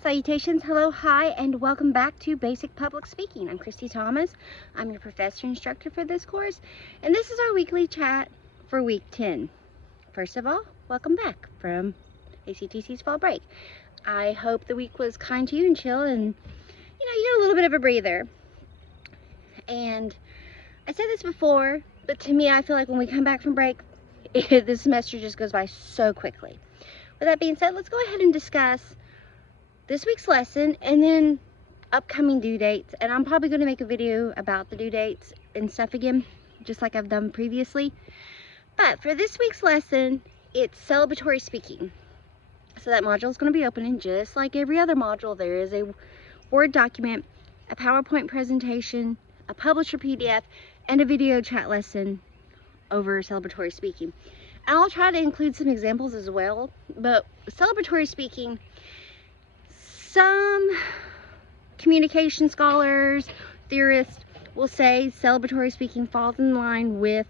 Salutations, hello, hi, and welcome back to Basic Public Speaking. I'm Christy Thomas. I'm your professor instructor for this course, and this is our weekly chat for week 10. First of all, welcome back from ACTC's fall break. I hope the week was kind to you and chill, and you get a little bit of a breather. And I said this before, but to me, I feel like when we come back from break, this semester just goes by so quickly. With that being said, let's go ahead and discuss this week's lesson and then upcoming due dates. And I'm probably going to make a video about the due dates and stuff again, just like I've done previously. But for this week's lesson, it's celebratory speaking. So that module is going to be opening just like every other module. There is a Word document, a PowerPoint presentation, a publisher PDF, and a video chat lesson over celebratory speaking. And I'll try to include some examples as well. But celebratory speaking, some communication scholars, theorists will say celebratory speaking falls in line with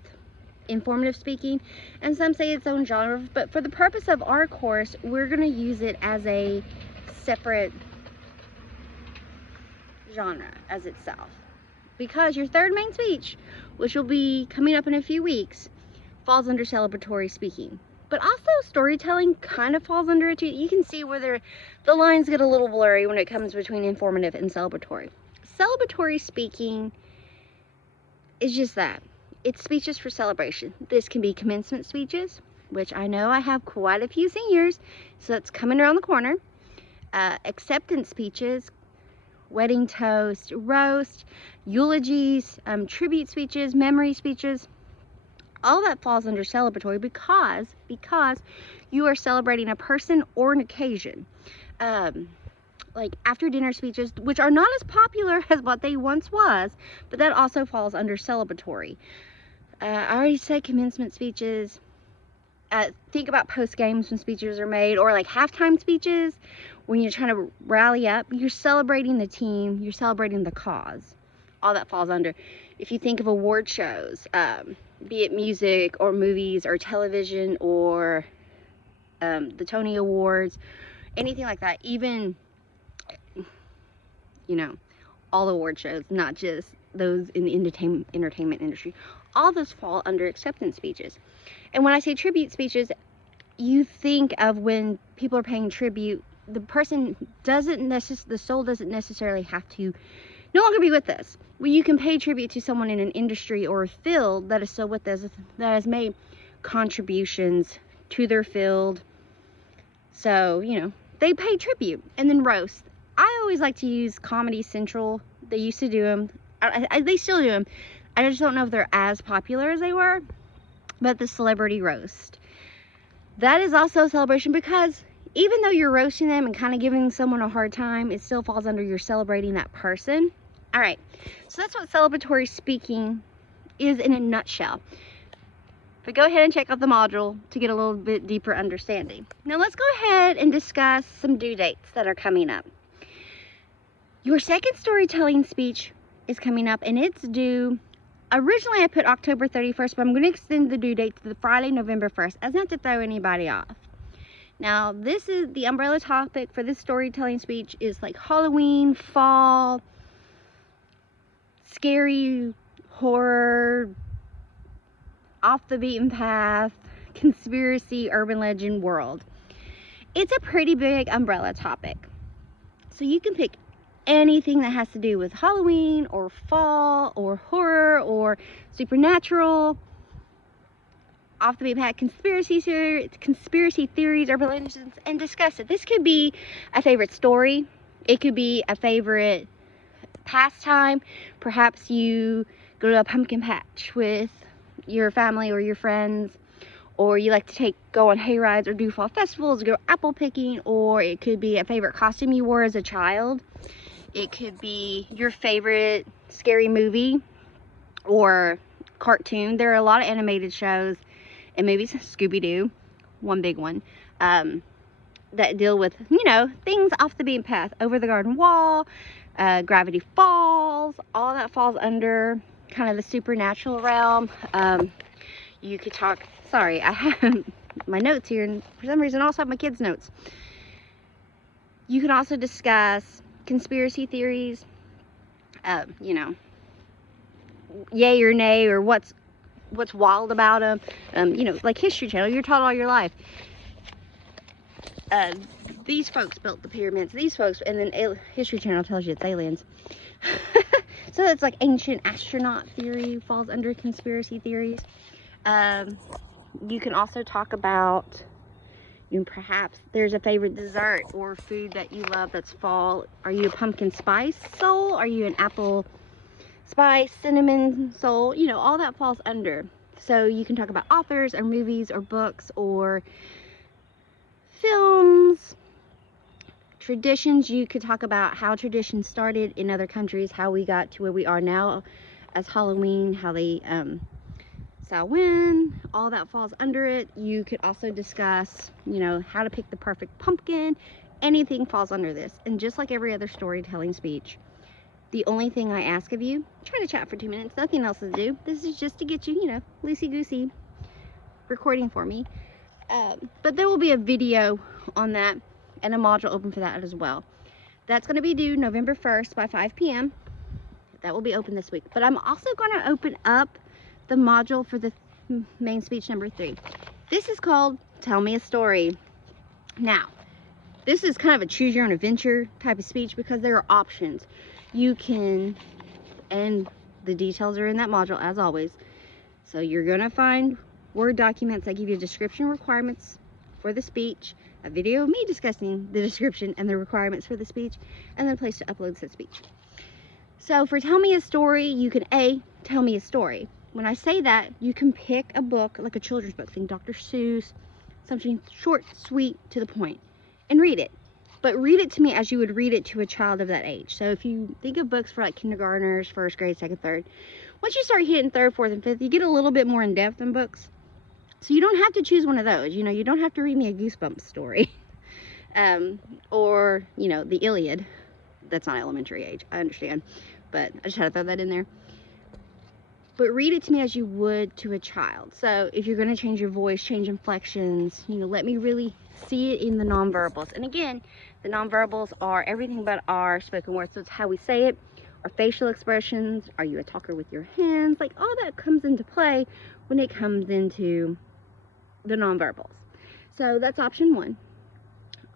informative speaking, and some say its own genre. But for the purpose of our course, we're going to use it as a separate genre as itself. Because your third main speech, which will be coming up in a few weeks, falls under celebratory speaking. But also storytelling kind of falls under it too. You can see where the lines get a little blurry when it comes between informative and celebratory. Celebratory speaking is just that. It's speeches for celebration. This can be commencement speeches, which I know I have quite a few seniors, so that's coming around the corner. Acceptance speeches, wedding toast, roast, eulogies, tribute speeches, memory speeches. All that falls under celebratory because you are celebrating a person or an occasion. Like after dinner speeches, which are not as popular as what they once was, but that also falls under celebratory. I already said commencement speeches. Think about post games when speeches are made, or like halftime speeches when you're trying to rally up. You're celebrating the team, you're celebrating the cause. All that falls under. If you think of award shows, be it music or movies or television or the Tony Awards, anything like that, even, all award shows, not just those in the entertainment industry, all those fall under acceptance speeches. And when I say tribute speeches, you think of when people are paying tribute, the person the soul doesn't necessarily have to no longer be with us. Well, you can pay tribute to someone in an industry or a field that is still with us, that has made contributions to their field. So, they pay tribute. And then roast. I always like to use Comedy Central. They used to do them. They still do them. I just don't know if they're as popular as they were. But the celebrity roast. That is also a celebration because even though you're roasting them and kind of giving someone a hard time, it still falls under you're celebrating that person. All right, so that's what celebratory speaking is in a nutshell. But go ahead and check out the module to get a little bit deeper understanding. Now let's go ahead and discuss some due dates that are coming up. Your second storytelling speech is coming up, and it's due. Originally, I put October 31st, but I'm going to extend the due date to the Friday, November 1st, as not to throw anybody off. Now, this is the umbrella topic for this storytelling speech is like Halloween, fall, scary, horror, off the beaten path, conspiracy, urban legend, world. It's a pretty big umbrella topic. So you can pick anything that has to do with Halloween or fall or horror or supernatural, off the beaten path, conspiracy theories, urban legends, and discuss it. This could be a favorite story. It could be a favorite pastime. Perhaps you go to a pumpkin patch with your family or your friends, or you like to go on hay rides or do fall festivals, go apple picking, or it could be a favorite costume you wore as a child. It could be your favorite scary movie or cartoon. There are a lot of animated shows and movies, Scooby-Doo, one big one, that deal with, things off the beaten path. Over the Garden Wall, Gravity Falls, all that falls under kind of the supernatural realm. You could talk, sorry, I have my notes here, and for some reason I also have my kids' notes. You can also discuss conspiracy theories, you know, yay or nay, or what's wild about them. You know, like History Channel, you're taught all your life. These folks built the pyramids, these folks, and then History Channel tells you it's aliens. So it's like ancient astronaut theory falls under conspiracy theories. You can also talk about, you know, perhaps there's a favorite dessert or food that you love that's fall. Are you a pumpkin spice soul? Are you an apple spice, cinnamon soul? You know, all that falls under. So you can talk about authors or movies or books or films. Traditions, you could talk about how traditions started in other countries, how we got to where we are now as Halloween, how they Samhain, all that falls under it. You could also discuss, you know, how to pick the perfect pumpkin. Anything falls under this. And just like every other storytelling speech, the only thing I ask of you, try to chat for 2 minutes, nothing else to do. This is just to get you, you know, loosey-goosey recording for me. But there will be a video on that and a module open for that as well. That's going to be due November 1st by 5 p.m. That will be open this week. But I'm also going to open up the module for the main speech number 3. This is called Tell Me a Story. Now, this is kind of a choose your own adventure type of speech because there are options. You can, and the details are in that module as always. So you're going to find Word documents that give you description requirements for the speech, a video of me discussing the description and the requirements for the speech, and then a place to upload said speech. So for Tell Me a Story, you can tell me a story. When I say that, you can pick a book, like a children's book, think Dr. Seuss, something short, sweet, to the point, and read it. But read it to me as you would read it to a child of that age. So if you think of books for like kindergartners, first grade, second, third, once you start hitting third, fourth, and fifth, you get a little bit more in depth in books. So you don't have to choose one of those. You know, you don't have to read me a Goosebumps story. Or, you know, the Iliad. That's not elementary age, I understand. But I just had to throw that in there. But read it to me as you would to a child. So if you're going to change your voice, change inflections, you know, let me really see it in the nonverbals. And again, the nonverbals are everything but our spoken words. So it's how we say it, our facial expressions, are you a talker with your hands? Like all that comes into play when it comes into the nonverbals. So that's option 1.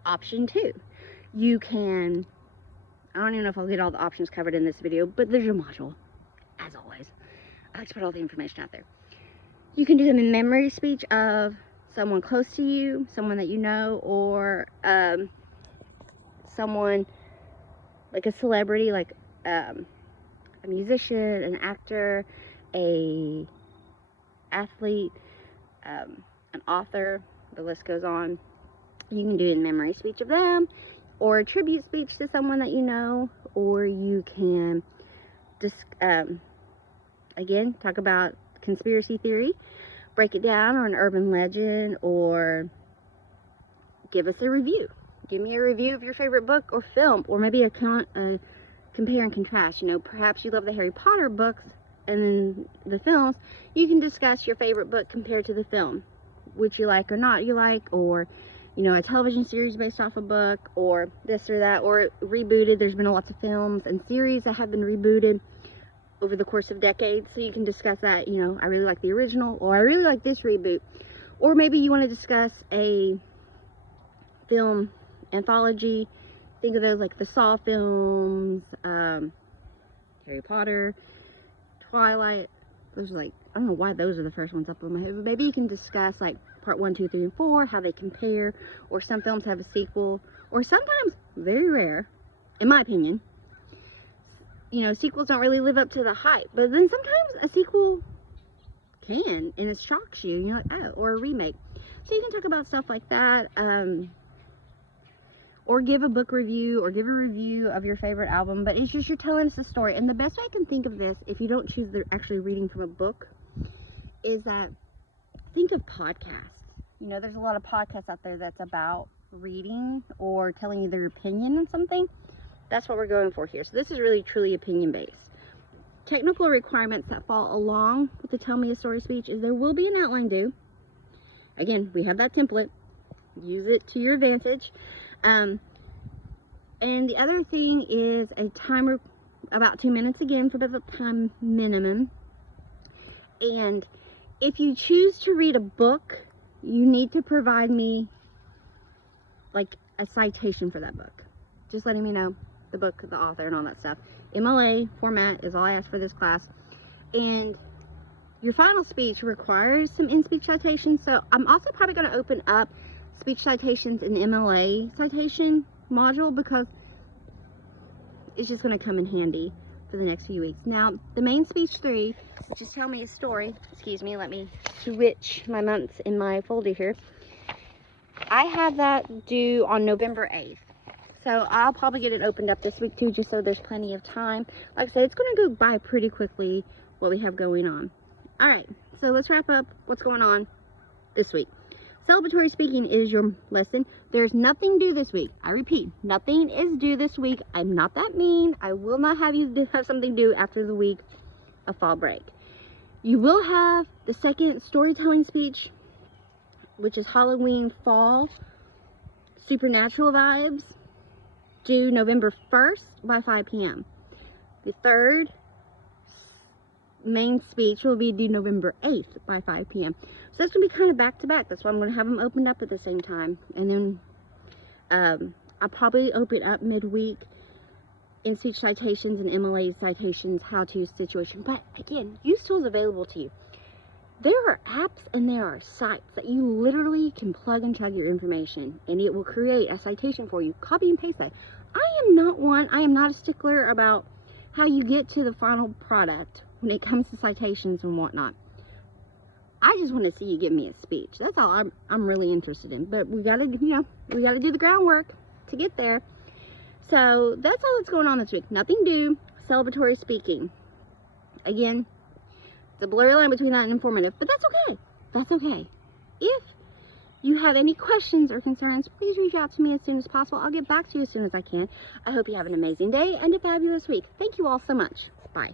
Option 2, you can, I don't even know if I'll get all the options covered in this video, but there's your module, as always. I like to put all the information out there. You can do them in memory speech of someone close to you, someone that you know, or someone like a celebrity, like a musician, an actor, a athlete, an author, the list goes on. You can do it in memory speech of them, or a tribute speech to someone that you know, or you can just again talk about conspiracy theory, break it down, or an urban legend, or give us a review. Give me a review of your favorite book or film, or maybe a compare and contrast. You know, perhaps you love the Harry Potter books and then the films. You can discuss your favorite book compared to the film, which you like or not you like, or you know, a television series based off a book, or this or that, or rebooted. There's been lots of films and series that have been rebooted over the course of decades, so you can discuss that. You know, I really like the original, or I really like this reboot. Or maybe you want to discuss a film anthology. Think of those like the Saw films, Harry Potter, Twilight. Those are like, I don't know why those are the first ones up on my head, but maybe you can discuss like part 1, 2, 3, and 4, how they compare, or some films have a sequel, or sometimes, very rare, in my opinion, you know, sequels don't really live up to the hype, but then sometimes a sequel can, and it shocks you, and you're like, oh, or a remake. So you can talk about stuff like that, or give a book review, or give a review of your favorite album, but it's just you're telling us a story. And the best way I can think of this, if you don't choose the actually reading from a book, is that think of podcasts. You know, there's a lot of podcasts out there that's about reading or telling you their opinion on something. That's what we're going for here. So this is really truly opinion based. Technical requirements that fall along with the Tell Me a Story speech is there will be an outline due. Again, we have that template. Use it to your advantage. And the other thing is a timer, about 2 minutes again for the time minimum. And if you choose to read a book, you need to provide me like a citation for that book. Just letting me know the book, the author, and all that stuff. MLA format is all I ask for this class. And your final speech requires some in-speech citations. So I'm also probably going to open up speech citations in the MLA citation module, because it's just going to come in handy for the next few weeks. Now, the main speech 3, which is tell me a story. Excuse me, let me switch my months in my folder here. I have that due on November 8th. So I'll probably get it opened up this week too, just so there's plenty of time. Like I said, it's going to go by pretty quickly what we have going on. All right, so let's wrap up what's going on this week. Celebratory speaking is your lesson. There's nothing due this week. I repeat, nothing is due this week. I'm not that mean. I will not have you have something due after the week of fall break. You will have the second storytelling speech, which is Halloween fall supernatural vibes, due November 1st by 5 p.m. The third main speech will be due November 8th by 5 p.m. So that's going to be kind of back to back. That's why I'm going to have them opened up at the same time. And then I'll probably open up midweek in speech citations and MLA citations, how-to situation. But again, use tools available to you. There are apps and there are sites that you literally can plug and chug your information, and it will create a citation for you. Copy and paste that. I am not a stickler about how you get to the final product when it comes to citations and whatnot. I just want to see you give me a speech. That's all I'm really interested in. But we gotta, we gotta do the groundwork to get there. So that's all that's going on this week. Nothing due. Celebratory speaking. Again, it's a blurry line between that and informative, but that's okay. That's okay. If you have any questions or concerns, please reach out to me as soon as possible. I'll get back to you as soon as I can. I hope you have an amazing day and a fabulous week. Thank you all so much. Bye.